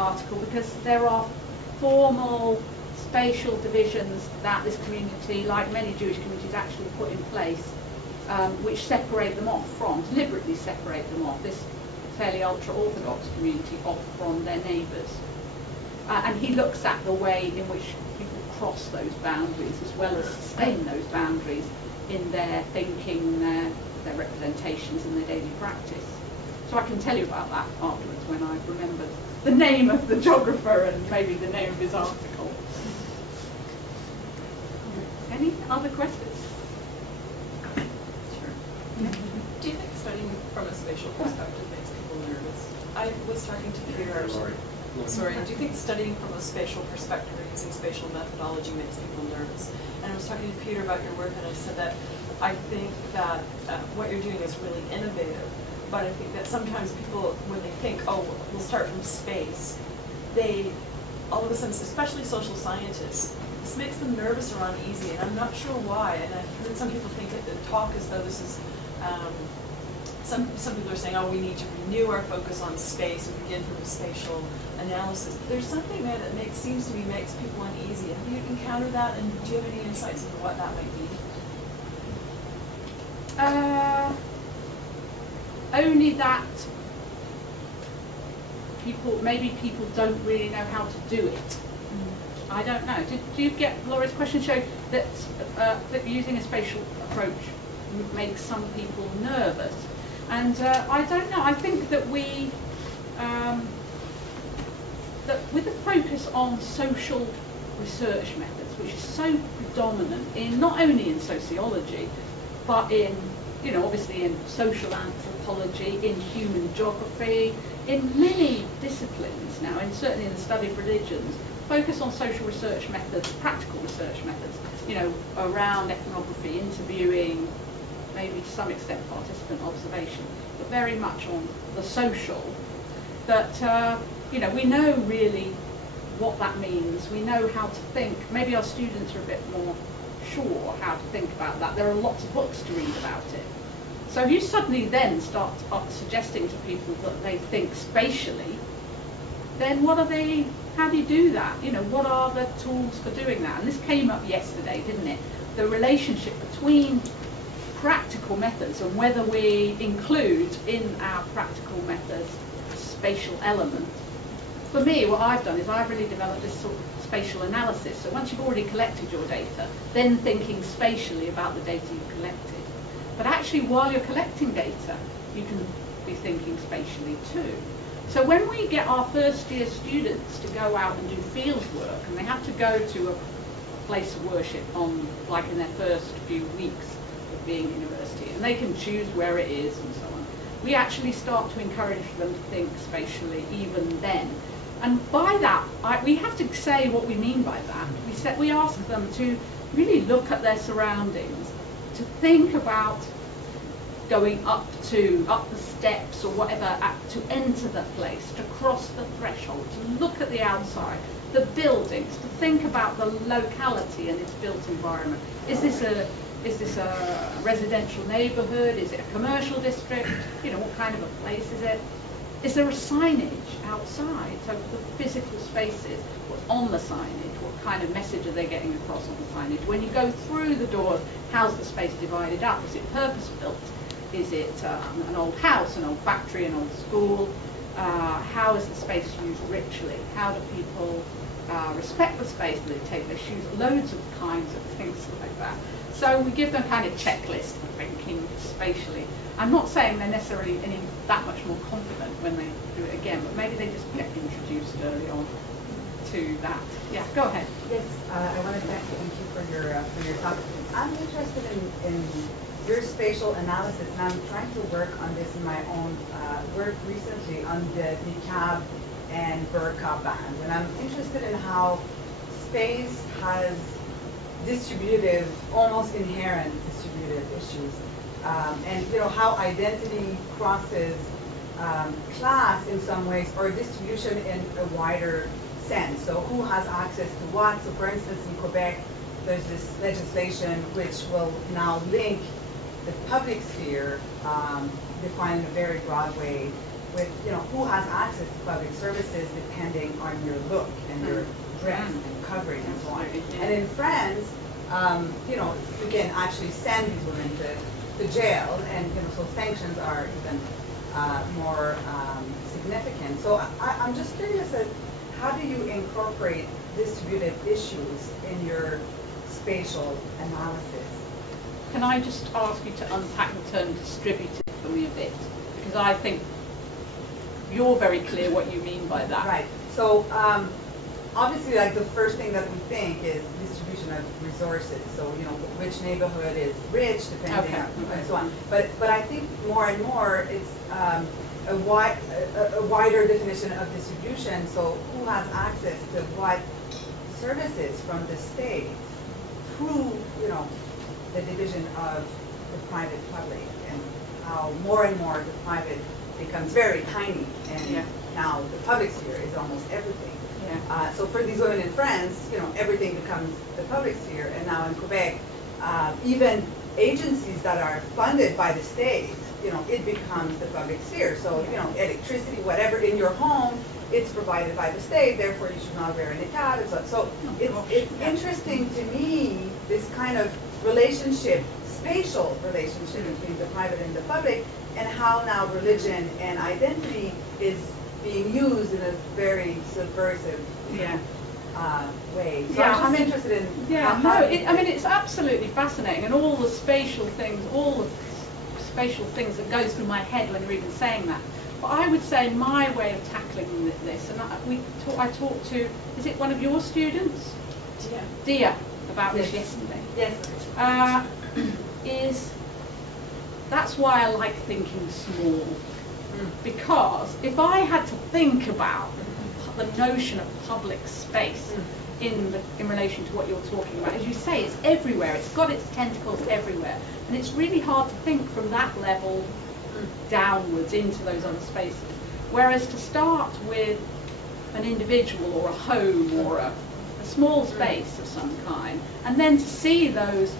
article because there are formal spatial divisions that this community, like many Jewish communities, actually put in place, which separate them off from, deliberately separate them off, this fairly ultra-Orthodox community off from their neighbours. And he looks at the way in which people cross those boundaries as well as sustain those boundaries in their thinking, their representations and their daily practice. So I can tell you about that afterwards when I've remembered the name of the geographer and maybe the name of his article. Any other questions? Sure. Do you think studying from a spatial perspective makes people nervous? I was talking to Peter. Sorry, do you think studying from a spatial perspective or using spatial methodology makes people nervous? And I was talking to Peter about your work, and I said that I think that what you're doing is really innovative, but I think that sometimes people, when they think, oh, we'll start from space, they, all of a sudden, especially social scientists, this makes them nervous or uneasy, and I'm not sure why. And I've heard some people think that the talk as though this is, some people are saying, oh, we need to renew our focus on space and begin from a spatial analysis. There's something there that seems to me makes people uneasy. Have you encountered that, and do you have any insights into what that might be? Only that maybe people don't really know how to do it. I don't know. Did you get Laura's question show that using a spatial approach makes some people nervous? And I don't know. I think that that with a focus on social research methods, which is so predominant in not only in sociology, but in, you know, obviously in social anthropology, in human geography, in many disciplines now, and certainly in the study of religions, focus on social research methods, practical research methods, you know, around ethnography, interviewing, maybe to some extent participant observation, but very much on the social, that, you know, we know really what that means, we know how to think. Maybe our students are a bit more sure how to think about that. There are lots of books to read about it. So if you suddenly then start suggesting to people that they think spatially, then how do you do that? You know, what are the tools for doing that? And this came up yesterday, didn't it? The relationship between practical methods and whether we include in our practical methods a spatial element. For me, what I've done is I've really developed this sort of spatial analysis. So once you've already collected your data, then thinking spatially about the data you've collected. But actually, while you're collecting data, you can be thinking spatially too. So when we get our first year students to go out and do field work, and they have to go to a place of worship like in their first few weeks of being at university, and they can choose where it is and so on, we actually start to encourage them to think spatially even then. And by that, we have to say what we mean by that. We ask them to really look at their surroundings, to think about going up the steps or whatever, to enter the place, to cross the threshold, to look at the outside, the buildings, to think about the locality and its built environment. Is this a residential neighbourhood? Is it a commercial district? You know, what kind of a place is it? Is there a signage outside? So the physical spaces, what's on the signage, what kind of message are they getting across on the signage? When you go through the doors, how's the space divided up? Is it purpose-built? Is it an old house, an old factory, an old school? How is the space used ritually? How do people respect the space? Do they take their shoes? Loads of kinds of things like that. So we give them kind of checklist for thinking spatially. I'm not saying they're necessarily that much more confident when they do it again, but maybe they just get introduced early on to that. Yeah, go ahead. Yes, I want to thank you for your talk. I'm interested in your spatial analysis, and I'm trying to work on this in my own work recently on the niqab and burqa bans, and I'm interested in how space has distributive, almost inherent distributive issues. And you know how identity crosses class in some ways, or distribution in a wider sense. So who has access to what? So for instance, in Quebec, there's this legislation which will now link the public sphere, defined in a very broad way, with, you know, who has access to public services depending on your look and your dress and covering and so on. And in France, you know, you can actually send these women to jail, and you know, so sanctions are even more significant. So I'm just curious that how do you incorporate distributive issues in your spatial analysis? Can I just ask you to unpack the term distributive for me a bit? Because I think you're very clear what you mean by that. Right. So obviously, like the first thing that we think is distribution of resources. So you know, which neighborhood is rich, depending on and so on. But I think more and more it's a wider definition of distribution. So who has access to what services from the state through, you know, the division of the private public, and how more and more the private becomes very tiny, and now the public sphere is almost everything. So for these women in France, you know, everything becomes the public sphere, and now in Quebec, even agencies that are funded by the state, you know, it becomes the public sphere. So, you know, electricity, whatever in your home, it's provided by the state, therefore you should not wear a niqab. So it's interesting to me, this kind of relationship, spatial relationship between the private and the public, and how now religion and identity is being used in a very subversive way. So I'm interested in I mean, it's absolutely fascinating, and all the spatial things that goes through my head when you're even saying that. But I would say my way of tackling this, and I talked to, is it one of your students? Dia, about this yesterday. Yes. Is that's why I like thinking small, because if I had to think about the notion of public space in relation to what you're talking about, as you say, it's everywhere. It's got its tentacles everywhere, and it's really hard to think from that level downwards into those other spaces. Whereas to start with an individual or a home or a small space of some kind, and then to see those,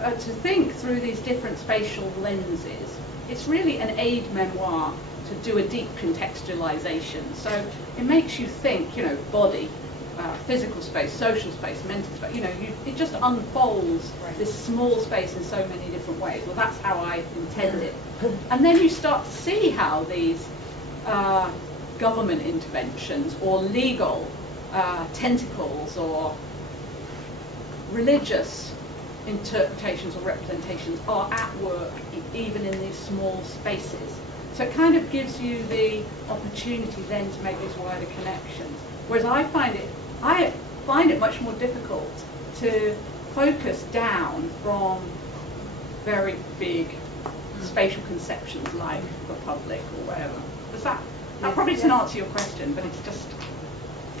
to think through these different spatial lenses, it's really an aid memoir to do a deep contextualization. So it makes you think, you know, body, physical space, social space, mental space, you know, it just unfolds this small space in so many different ways. Well, that's how I intend it. And then you start to see how these government interventions or legal tentacles or religious interpretations or representations are at work even in these small spaces. So it kind of gives you the opportunity then to make these wider connections. Whereas I find it much more difficult to focus down from very big spatial conceptions like the public or whatever. That probably doesn't answer your question, but it's just,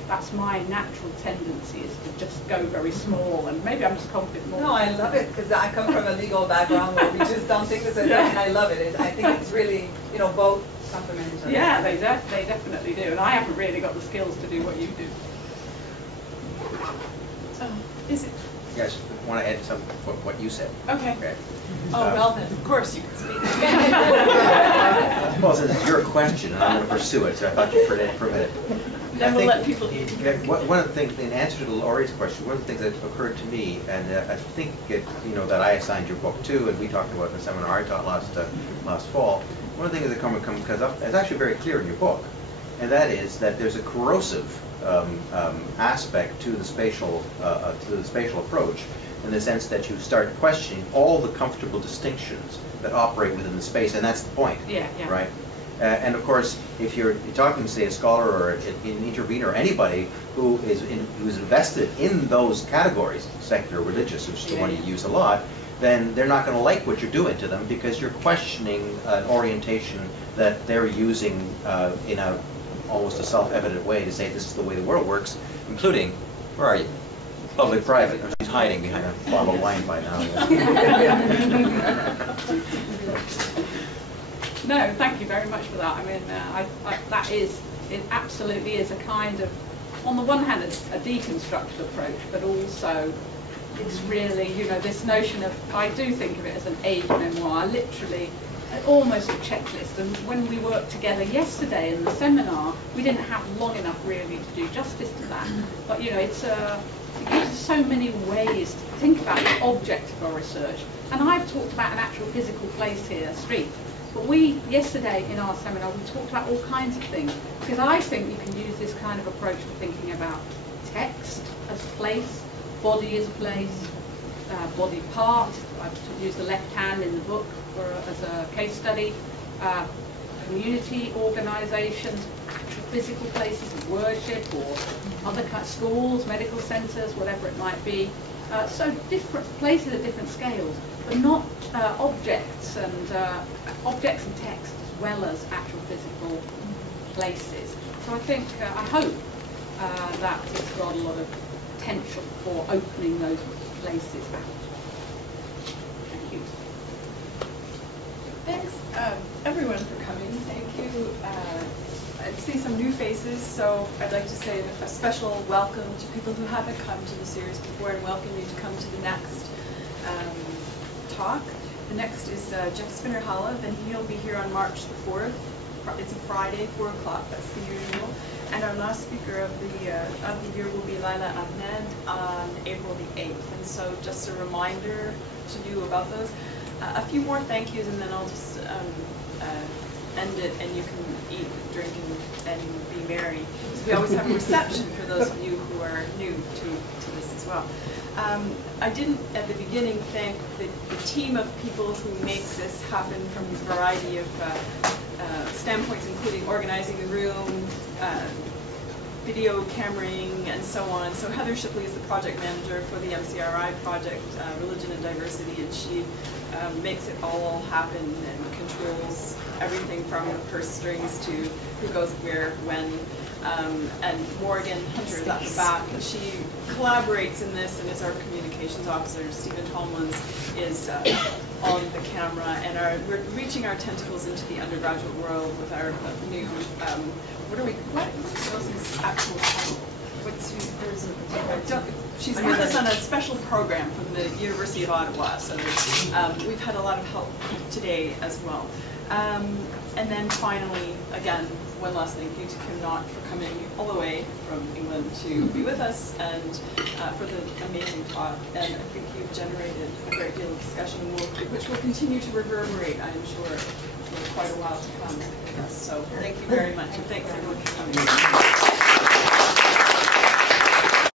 that's my natural tendency, is to just go very small, and maybe I'm just confident more. No, I love it, because I come from a legal background where we just don't think this is, and I love it. I think it's really, you know, both complement each other. Yeah, they definitely do, and I haven't really got the skills to do what you do. Is it? Yes, I want to add some what you said. Okay. Oh, well then, of course you can speak. Well, since it's your question, and I'm going to pursue it, so I thought you'd permit it. Then we'll let people eat. One of the things, in answer to Laurie's question, one of the things that occurred to me, and I think that I assigned your book to, and we talked about in the seminar I taught last fall. One of the things that comes up, it's actually very clear in your book, and that is that there's a corrosive aspect to the spatial approach, in the sense that you start questioning all the comfortable distinctions that operate within the space, and that's the point. Right. And of course, if you're talking to, say, a scholar or an intervener, or anybody who's invested in those categories, secular, religious, which is the one you use a lot, then they're not going to like what you're doing to them, because you're questioning an orientation that they're using in a almost a self-evident way to say this is the way the world works, including, where are you? Public-private. She's hiding behind a bottle of wine by now. No, thank you very much for that. I mean, it absolutely is a kind of, on the one hand, it's a deconstructed approach, but also it's really, this notion of, I do think of it as an aid memoir. Literally, almost a checklist. And when we worked together yesterday in the seminar, we didn't have long enough really to do justice to that. But you know, it gives us so many ways to think about the object of our research. And I've talked about an actual physical place here, a street. But yesterday in our seminar, we talked about all kinds of things. Because I think you can use this kind of approach for thinking about text as a place, body as a place, body part. I've used the left hand in the book as a case study. Community organisations, actual physical places of worship, or other kind of schools, medical centres, whatever it might be. So different places at different scales, but not objects and text as well as actual physical places. So I think, I hope that it's got a lot of potential for opening those places out. Thank you. Thanks, everyone, for coming. Thank you. I see some new faces, so I'd like to say a special welcome to people who haven't come to the series before, and welcome you to come to the next talk. The next is Jeff Spinner-Hallev, and he'll be here on March the 4th. It's a Friday, 4 o'clock, that's the usual. And our last speaker of the year will be Laila Ahmed on April the 8th. And so just a reminder to you about those. A few more thank yous, and then I'll just end it, and you can eat, drink, and be merry. So we always have a reception for those of you who are new to this as well. I didn't, at the beginning, thank the team of people who make this happen from a variety of standpoints, including organizing the room, video cameraing, and so on. So Heather Shipley is the project manager for the MCRI project, Religion and Diversity, and she makes it all happen and controls everything from the purse strings to who goes where, when. And Morgan Hunter is at the back. She collaborates in this and is our communications officer. Stephen Tomlins is on the camera, and we're reaching our tentacles into the undergraduate world with our new, what's Rose's actual title? She's with us on a special program from the University of Ottawa, so we've had a lot of help today as well. And then finally, again, one last thank you to Knott for coming all the way from England to be with us, and for the amazing talk. And I think you've generated a great deal of discussion, which will continue to reverberate, I am sure, for quite a while to come with us. So thank you very much, and thanks everyone for coming.